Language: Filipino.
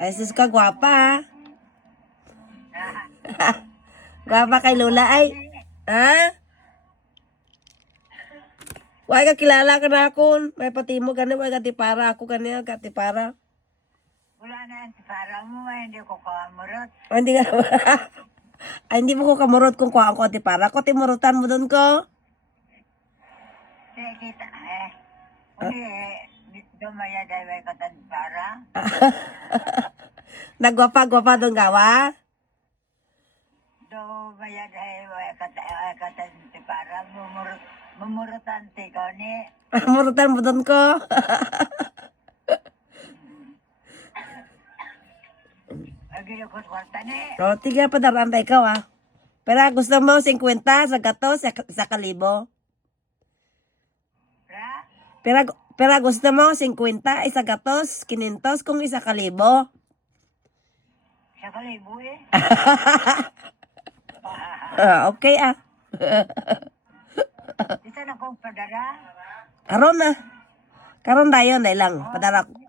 Ay, sus ka, gwapa. Gwapa kay Lola ay. Ha? Why ka kilala ka na ako? May pati mo gani, why ka tipara ako gani, ka tipara. Wala na yan, para mo, hindi ko kamurot. Ay, hindi nga. Ay, hindi mo ko kamurot kung kuha ko tipara ko. Timurutan mo doon ko. Sige, kita, dumaya dahil ka tan para. Nagwapa-gwapa doon gawa. Dumaya dahil ka tan para, mumurutan ko ni. Murutan mo doon ko. Agilukot kwarta ni. O, tiga pa daraan tayo ikaw ah. Pero gusto mo 50 sa gato, sa kalibo. Ra? Pero gusto mo 50 isa gatos, 500 kung isa kalibo. Sa kalibo eh. Okay ah. Isa na kong padara. Karon na. Karon dayon dahil lang. Padara ko.